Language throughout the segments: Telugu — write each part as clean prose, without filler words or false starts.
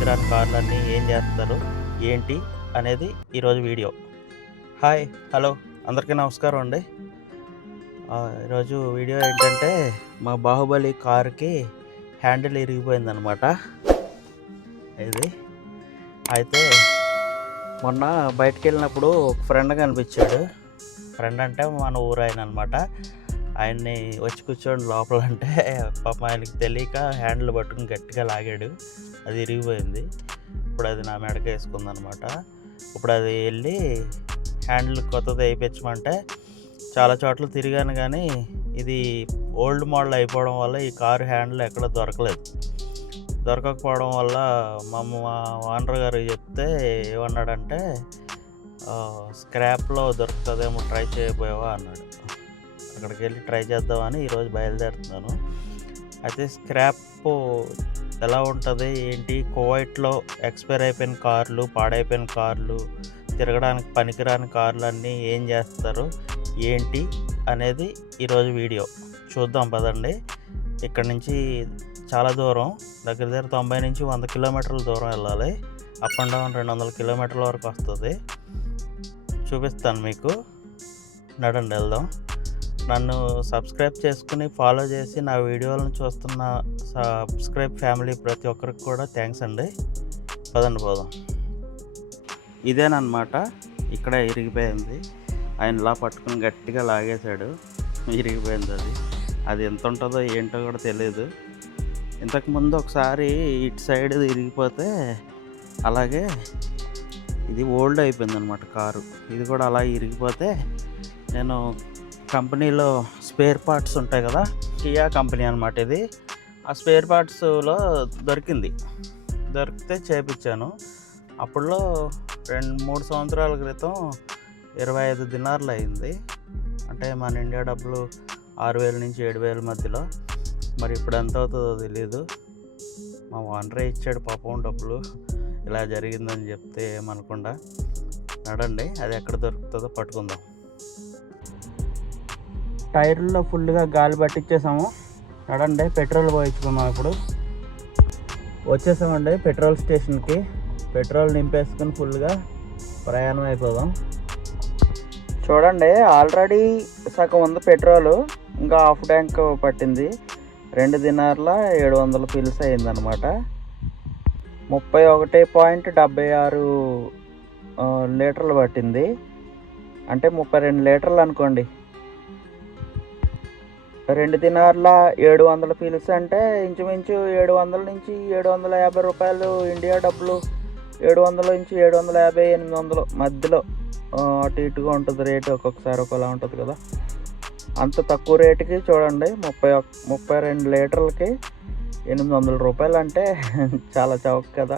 పనికిరాని కార్లన్నీ ఏం చేస్తారు ఏంటి అనేది ఈరోజు వీడియో. హాయ్ హలో అందరికీ నమస్కారం అండి. ఈరోజు వీడియో ఏంటంటే మా బాహుబలి కారుకి హ్యాండిల్ ఇరిగిపోయిందనమాట. ఇది అయితే మొన్న బయటికి వెళ్ళినప్పుడు ఒక ఫ్రెండ్ కనిపించాడు. ఫ్రెండ్ అంటే మన ఊరు ఆయన అనమాట. ఆయన్ని వచ్చి కూర్చోండి లోపల అంటే పాపం ఆయనకి తెలియక హ్యాండిల్ పట్టుకుని గట్టిగా లాగాడు. అది ఇరిగిపోయింది. ఇప్పుడు అది నా మెడకి వేసుకుందనమాట. ఇప్పుడు అది వెళ్ళి హ్యాండిల్ కొత్తది వేయించమంటే చాలా చోట్ల తిరిగాను, కానీ ఇది ఓల్డ్ మోడల్ అయిపోవడం వల్ల ఈ కారు హ్యాండిల్ ఎక్కడ దొరకకపోవడం వల్ల మా ఓనర్ గారు చెప్తే ఏమన్నాడంటే స్క్రాప్లో దొరుకుతుందేమో ట్రై చేయబోయావా అన్నాడు. అక్కడికి వెళ్ళి ట్రై చేద్దామని ఈరోజు బయలుదేరుతున్నాను. అయితే స్క్రాప్ ఎలా ఉంటుంది ఏంటి, కువైట్లో ఎక్స్పైర్ అయిపోయిన కార్లు, పాడైపోయిన కార్లు, తిరగడానికి పనికిరాని కార్లు అన్నీ ఏం చేస్తారు ఏంటి అనేది ఈరోజు వీడియో చూద్దాం పదండి. ఇక్కడ నుంచి చాలా దూరం, దగ్గర 90 నుంచి 100 కిలోమీటర్ల దూరం వెళ్ళాలి. అప్ అండ్ డౌన్ 200 కిలోమీటర్ల వరకు వస్తుంది. చూపిస్తాను మీకు, నడండి వెళ్దాం. నన్ను సబ్స్క్రైబ్ చేసుకుని ఫాలో చేసి నా వీడియోలను చూస్తున్న సబ్స్క్రైబ్ ఫ్యామిలీ ప్రతి ఒక్కరికి కూడా థ్యాంక్స్ అండి. పదండి పోదాం. ఇదేనమాట, ఇక్కడ ఇరిగిపోయింది. ఆయన ఇలా పట్టుకుని గట్టిగా లాగేశాడు, ఇరిగిపోయింది. అది ఎంత ఉంటుందో ఏంటో కూడా తెలియదు. ఇంతకుముందు ఒకసారి ఇటు సైడ్ ఇరిగిపోతే అలాగే ఇది ఓల్డ్ అయిపోయింది అనమాట కారు. ఇది కూడా అలా ఇరిగిపోతే నేను కంపెనీలో స్పేర్ పార్ట్స్ ఉంటాయి కదా, కియా కంపెనీ అనమాట ఇది. ఆ స్పేర్ పార్ట్స్లో దొరికితే చేయించాను. అప్పుడులో 2-3 సంవత్సరాల క్రితం 25 దినార్లు అయింది. అంటే మన ఇండియా డబ్బులు 6,000 నుంచి 7,000 మధ్యలో. మరి ఇప్పుడు ఎంత అవుతుందో తెలీదు. మా ఓనరే ఇచ్చాడు పాపం డబ్బులు. ఇలా జరిగిందని చెప్తే ఏమనకుండా నడండి, అది ఎక్కడ దొరుకుతుందో పట్టుకుందాం. టైర్లో ఫుల్గా గాలి పట్టించేసాము. నడండి, పెట్రోల్ పోయించుకున్నాం. ఇప్పుడు వచ్చేసామండి పెట్రోల్ స్టేషన్కి. పెట్రోల్ నింపేసుకుని ఫుల్గా ప్రయాణం అయిపోదాం. చూడండి, ఆల్రెడీ సగం ఉంది పెట్రోలు, ఇంకా హాఫ్ ట్యాంక్ పట్టింది. 2 దినార్ల 700 ఫిల్స్ అయిందనమాట. 31.76 లీటర్లు పట్టింది. అంటే 32 లీటర్లు అనుకోండి. 2 దినార్ల 700 ఫిల్స్ అంటే ఇంచుమించు 700 నుంచి 750 రూపాయలు ఇండియా డబ్బులు. 700 నుంచి 750, 800 మధ్యలో అటు ఇటుగా ఉంటుంది రేటు. ఒక్కొక్కసారి ఒకలా ఉంటుంది కదా. అంత తక్కువ రేటుకి చూడండి, 32 లీటర్లకి 800 రూపాయలు అంటే చాలా చౌక కదా.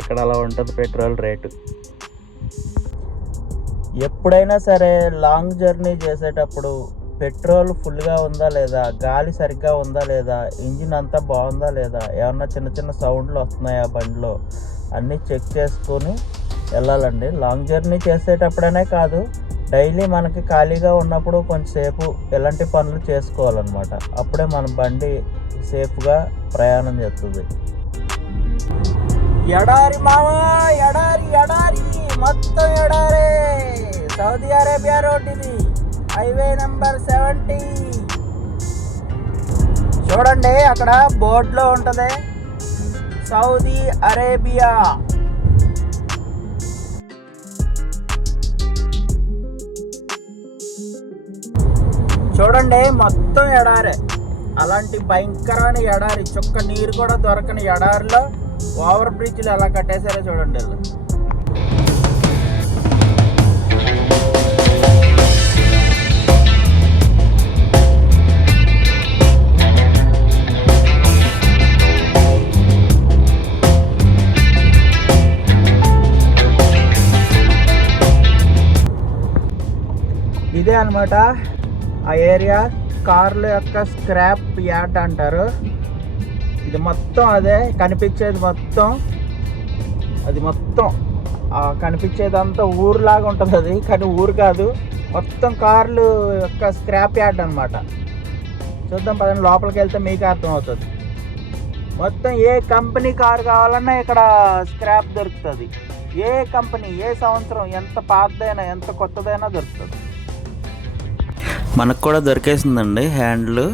ఇక్కడ అలా ఉంటుంది పెట్రోల్ రేటు. ఎప్పుడైనా సరే లాంగ్ జర్నీ చేసేటప్పుడు పెట్రోల్ ఫుల్గా ఉందా లేదా, గాలి సరిగ్గా ఉందా లేదా, ఇంజిన్ అంతా బాగుందా లేదా, ఏమన్నా చిన్న సౌండ్లు వస్తున్నాయా బండిలో, అన్నీ చెక్ చేసుకొని వెళ్ళాలండి. లాంగ్ జర్నీ చేసేటప్పుడనే కాదు, డైలీ మనకి ఖాళీగా ఉన్నప్పుడు కొంచెంసేపు ఎలాంటి పనులు చేసుకోవాలన్నమాట. అప్పుడే మన బండి సేఫ్గా ప్రయాణం చేస్తుంది. ఎడారి మావా, ఎడారి మొత్తం ఎడారే. సౌదీ అరేబియా రోడ్ ఇది, హైవే నెంబర్ 70. చూడండి, అక్కడ బోర్డులో ఉంటుంది సౌదీ అరేబియా. చూడండి, మొత్తం ఎడారే. అలాంటి భయంకరమైన ఎడారి, చుక్క నీరు కూడా దొరకని ఎడారిలో ఓవర్ బ్రిడ్జ్లు ఎలా కట్టేశారో చూడండి. ఇదే అనమాట ఆ ఏరియా, కార్ల యొక్క స్క్రాప్ యార్డ్ అంటారు. ఇది మొత్తం అదే కనిపించేది, మొత్తం కనిపించేదంతా ఊరులాగా ఉంటుంది అది, కానీ ఊరు కాదు, మొత్తం కార్లు యొక్క స్క్రాప్ యార్డ్ అనమాట. చూద్దాం పదండి, లోపలికి వెళ్తే మీకు అర్థమవుతుంది. మొత్తం ఏ కంపెనీ కారు కావాలన్నా ఇక్కడ స్క్రాప్ దొరుకుతుంది. ఏ కంపెనీ, ఏ సంవత్సరం, ఎంత పాతదైనా ఎంత కొత్తదైనా దొరుకుతుంది. మనకు కూడా దొరికేసిందండి హ్యాండిల్.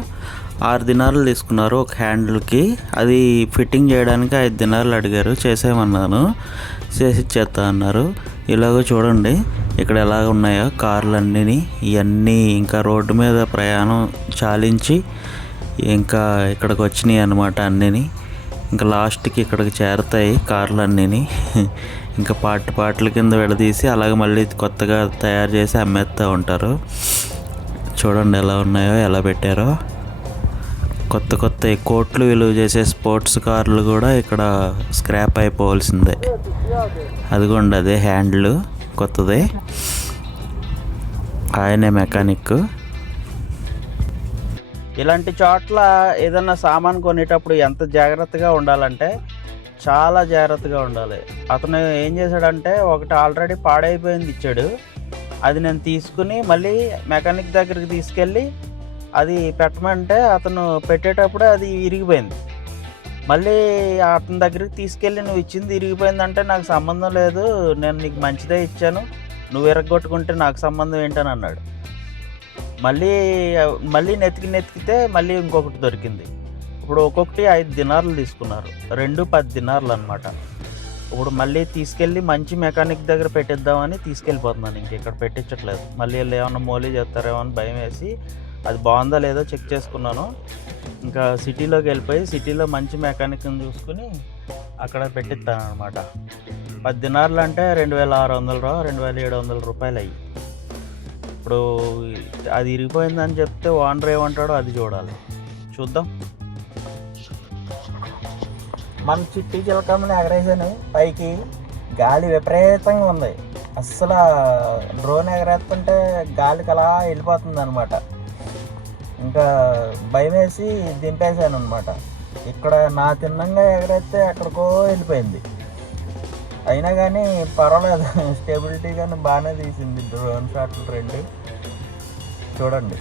6 దినాలు తీసుకున్నారు ఒక హ్యాండిల్కి. అది ఫిట్టింగ్ చేయడానికి 5 దినాలు అడిగారు. చేసేయమన్నాను, చేసి ఇచ్చేస్తా అన్నారు. ఇలాగో చూడండి ఇక్కడ ఎలా ఉన్నాయో కార్లన్నీ. ఇవన్నీ ఇంకా రోడ్డు మీద ప్రయాణం చాలించి ఇంకా ఇక్కడికి వచ్చినాయి అన్నమాట అన్నీ. ఇంకా లాస్ట్కి ఇక్కడికి చేరుతాయి కార్లన్నీ. ఇంకా పార్ట్ల కింద విడదీసి అలాగే మళ్ళీ కొత్తగా తయారు చేసి అమ్మేస్తూ ఉంటారు. చూడండి ఎలా ఉన్నాయో, ఎలా పెట్టారో. కొత్త కోట్లు విలువ చేసే స్పోర్ట్స్ కార్లు కూడా ఇక్కడ స్క్రాప్ అయిపోవాల్సిందే. అదిగోండి అదే హ్యాండిల్ కొత్తదే. ఆయనే మెకానిక్. ఇలాంటి చోట్ల ఏదన్నా సామాన్ కొనేటప్పుడు ఎంత జాగ్రత్తగా ఉండాలంటే చాలా జాగ్రత్తగా ఉండాలి. అతను ఏం చేశాడంటే ఒకటి ఆల్రెడీ పాడైపోయింది ఇచ్చాడు. అది నేను తీసుకుని మళ్ళీ మెకానిక్ దగ్గరికి తీసుకెళ్ళి అది పెట్టమంటే అతను పెట్టేటప్పుడే అది విరిగిపోయింది. మళ్ళీ అతని దగ్గరికి తీసుకెళ్ళి నువ్వు ఇచ్చింది విరిగిపోయిందంటే నాకు సంబంధం లేదు, నేను నీకు మంచిదే ఇచ్చాను, నువ్వు విరగొట్టుకుంటే నాకు సంబంధం ఏంటని అన్నాడు. మళ్ళీ నెతికితే మళ్ళీ ఇంకొకటి దొరికింది. ఇప్పుడు ఒక్కొక్కటి 5 దినార్లు తీసుకున్నారు, 2 10 దినార్లు అనమాట. ఇప్పుడు మళ్ళీ తీసుకెళ్ళి మంచి మెకానిక్ దగ్గర పెట్టిద్దామని తీసుకెళ్ళిపోతున్నాను. ఇక్కడ పెట్టించట్లేదు. మళ్ళీ ఏమన్నా మోలీ చేస్తారేమో అని భయం వేసి అది బాగుందా లేదో చెక్ చేసుకున్నాను. ఇంకా సిటీలోకి వెళ్ళిపోయి సిటీలో మంచి మెకానిక్ని చూసుకుని అక్కడ పెట్టిస్తాను అనమాట. 10 దినార్లు అంటే 2600 2700 రూపాయలు అయ్యి. ఇప్పుడు అది ఇరిగిపోయిందని చెప్తే ఓనర్ ఏమంటాడో అది చూడాలి. చూద్దాం. మన చిట్టి చిలకమ్మని ఎగరేసాను పైకి. గాలి విపరీతంగా ఉంది. అస్సలు డ్రోన్ ఎగరేస్తుంటే గాలికి అలా వెళ్ళిపోతుంది అనమాట. ఇంకా భయం వేసి దింపేశాను అనమాట. ఇక్కడ నా తిన్నంగా ఎగరేస్తే ఎక్కడికో వెళ్ళిపోయింది. అయినా కానీ పర్వాలేదు, స్టెబిలిటీ కానీ బాగానే తీసింది డ్రోన్ షాట్లు 2. చూడండి.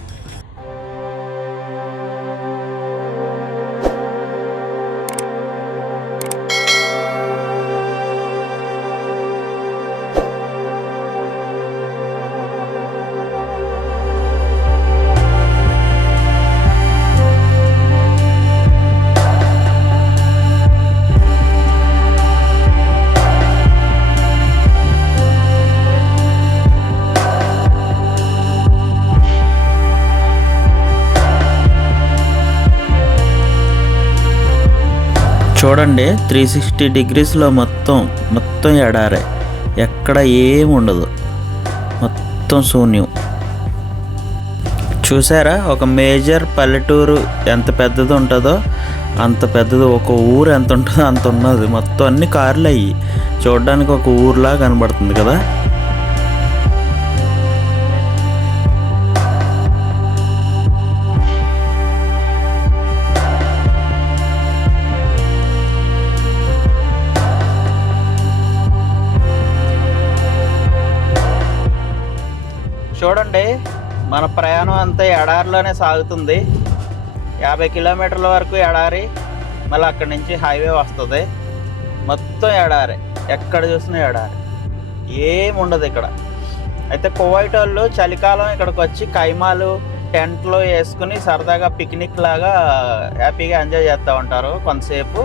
చూడండి 360 డిగ్రీస్లో మొత్తం ఎడారే, ఎక్కడ ఏమి ఉండదు, మొత్తం శూన్యం. చూసారా ఒక మేజర్ పల్లెటూరు ఎంత పెద్దది ఉంటుందో అంత పెద్దది. ఒక ఊరు ఎంత ఉంటుందో అంత ఉన్నది. మొత్తం అన్ని కార్లు అయ్యి చూడడానికి ఒక ఊరులా కనబడుతుంది కదా. చూడండి మన ప్రయాణం అంతా ఎడారిలోనే సాగుతుంది. 50 కిలోమీటర్ల వరకు ఎడారి, మళ్ళీ అక్కడి నుంచి హైవే వస్తుంది. మొత్తం ఎడారి, ఎక్కడ చూసినా ఎడారి, ఏముండదు ఇక్కడ. అయితే కువైట్ వాళ్ళు చలికాలం ఇక్కడికి వచ్చి ఖైమాలు టెంట్లు వేసుకుని సరదాగా పిక్నిక్ లాగా హ్యాపీగా ఎంజాయ్ చేస్తూ ఉంటారు. కొంతసేపు,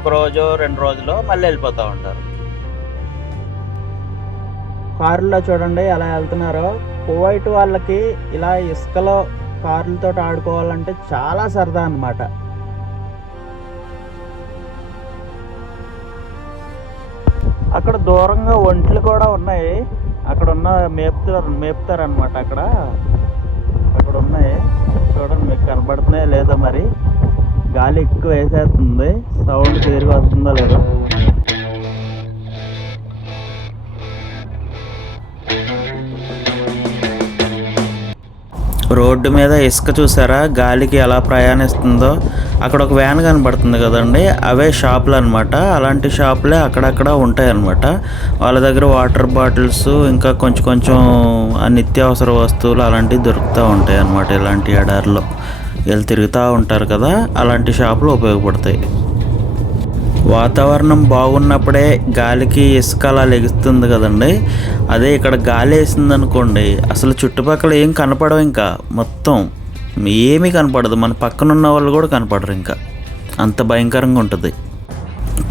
1 రోజు 2 రోజులు, మళ్ళీ వెళ్ళిపోతూ ఉంటారు. కారులో చూడండి ఎలా వెళ్తున్నారో. కువైట్ వాళ్ళకి ఇలా ఇసుకలో కార్లతో ఆడుకోవాలంటే చాలా సరదా అన్నమాట. అక్కడ దూరంగా ఒంట్లు కూడా ఉన్నాయి. అక్కడ ఉన్న మేపుతారు అనమాట. అక్కడ ఉన్నాయి చూడండి, మీకు కనబడుతున్నాయో లేదో మరి. గాలి ఎక్కువ వేసేస్తుంది, సౌండ్ క్లియర్గా వస్తుందో లేదో. రోడ్డు మీద ఇసుక చూసారా గాలికి ఎలా ప్రయాణిస్తుందో. అక్కడ ఒక వ్యాన్ కనబడుతుంది కదండి, అవే షాపులు అనమాట. అలాంటి షాపులే అక్కడక్కడ ఉంటాయి అన్నమాట. వాళ్ళ దగ్గర వాటర్ బాటిల్స్, ఇంకా కొంచెం నిత్యావసర వస్తువులు అలాంటివి దొరుకుతూ ఉంటాయి అన్నమాట. ఇలాంటి ఎడారిలో వీళ్ళు తిరుగుతూ ఉంటారు కదా, అలాంటి షాపులు ఉపయోగపడతాయి. వాతావరణం బాగున్నప్పుడే గాలికి ఇసుక అలా లెగుస్తుంది కదండి. అదే ఇక్కడ గాలి వేసింది అనుకోండి, అసలు చుట్టుపక్కల ఏం కనపడవు, ఇంకా మొత్తం ఏమీ కనపడదు. మన పక్కన ఉన్న వాళ్ళు కూడా కనపడరు, ఇంకా అంత భయంకరంగా ఉంటుంది.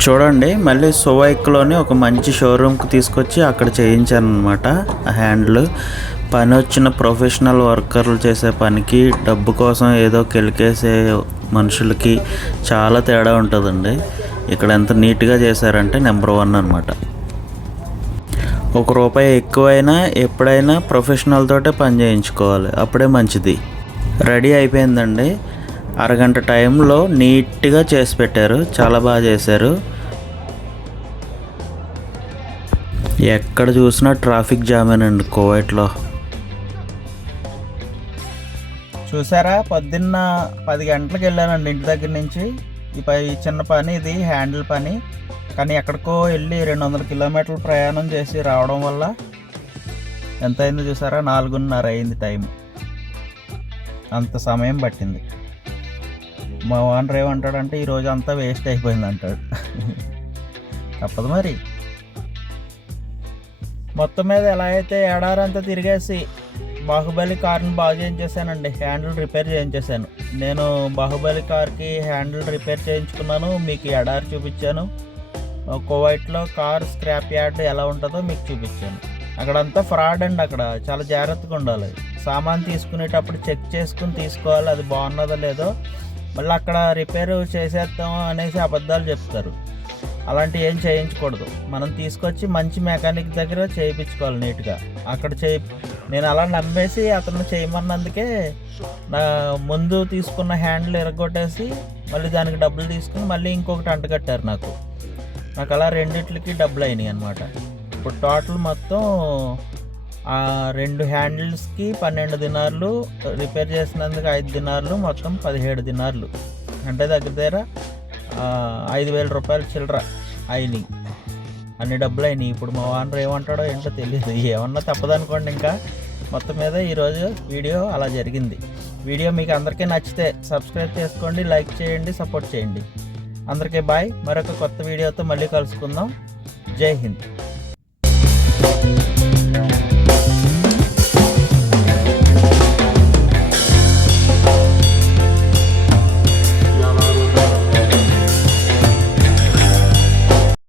చూడండి, మళ్ళీ సువైక్లోని ఒక మంచి షోరూమ్కి తీసుకొచ్చి అక్కడ చేయించాను అనమాట. హ్యాండ్లు పని వచ్చిన ప్రొఫెషనల్ వర్కర్లు చేసే పనికి, డబ్బు కోసం ఏదో కెలికేసే మనుషులకి చాలా తేడా ఉంటుందండి. ఇక్కడ ఎంత నీట్గా చేశారంటే నెంబర్ 1 అనమాట. ₹1 ఎక్కువైనా ఎప్పుడైనా ప్రొఫెషనల్ తోటే పని చేయించుకోవాలి, అప్పుడే మంచిది. రెడీ అయిపోయిందండి. అరగంట టైంలో నీట్గా చేసి పెట్టారు, చాలా బాగా చేశారు. ఎక్కడ చూసినా ట్రాఫిక్ జామేనండి కువైట్లో. చూసారా, పొద్దున్న 10 గంటలకు వెళ్ళానండి ఇంటి దగ్గర నుంచి. ఈ చిన్న పని, ఇది హ్యాండిల్ పని. కానీ ఎక్కడికో వెళ్ళి 200 కిలోమీటర్లు ప్రయాణం చేసి రావడం వల్ల ఎంత అయిందో చూసారా, 4:30 అయింది టైం. అంత సమయం పట్టింది. మా ఓనర్ ఏమంటాడంటే ఈరోజు అంతా వేస్ట్ అయిపోయింది అంటాడు. తప్పదు మరి. మొత్తం మీద ఎలా అయితే ఏడారంతా తిరిగేసి బాహుబలి కార్ని బాగు చేయించేసానండి. Handle repair చేయించేసాను. నేను బాహుబలి కార్కి హ్యాండిల్ రిపేర్ చేయించుకున్నాను, మీకు ఎడారి చూపించాను. కువైట్లో కార్ స్క్రాప్ యార్డ్ ఎలా ఉంటుందో మీకు చూపించాను. అక్కడంతా ఫ్రాడ్ అండి. అక్కడ చాలా జాగ్రత్తగా ఉండాలి. సామాన్ తీసుకునేటప్పుడు చెక్ చేసుకుని తీసుకోవాలి, అది బాగున్నదో లేదో. మళ్ళీ అక్కడ రిపేర్ చేసేద్దాం అనేసి అబద్ధాలు చెప్తారు. అలాంటివి ఏం చేయించకూడదు. మనం తీసుకొచ్చి మంచి మెకానిక్ దగ్గర చేయించుకోవాలి నీట్గా. అక్కడ నేను అలా నమ్మేసి అతను చేయమన్నందుకే నా ముందు తీసుకున్న హ్యాండిల్ ఇరగొట్టేసి మళ్ళీ దానికి డబ్బులు తీసుకుని మళ్ళీ ఇంకొకటి అంటగట్టారు. నాకు అలా రెండిట్లకి డబ్బులు అయినాయి అనమాట. ఇప్పుడు టోటల్ మొత్తం 2 హ్యాండిల్స్కి 12 దినార్లు, రిపేర్ చేసినందుకు 5 దినార్లు, మొత్తం 17 దినార్లు. అంటే దగ్గర 5,000 రూపాయలు చిల్లర అయినాయి. అన్ని డబ్బులు అయినాయి. ఇప్పుడు మా ఓనర్ ఏమంటాడో ఏంటో తెలియదు. ఏమన్నా తప్పదనుకోండి. ఇంకా మొత్తం మీద ఈరోజు వీడియో అలా జరిగింది. వీడియో మీకు అందరికీ నచ్చితే సబ్స్క్రైబ్ చేసుకోండి, లైక్ చేయండి, సపోర్ట్ చేయండి. అందరికీ బాయ్. మరొక కొత్త వీడియోతో మళ్ళీ కలుసుకుందాం. జై హింద్.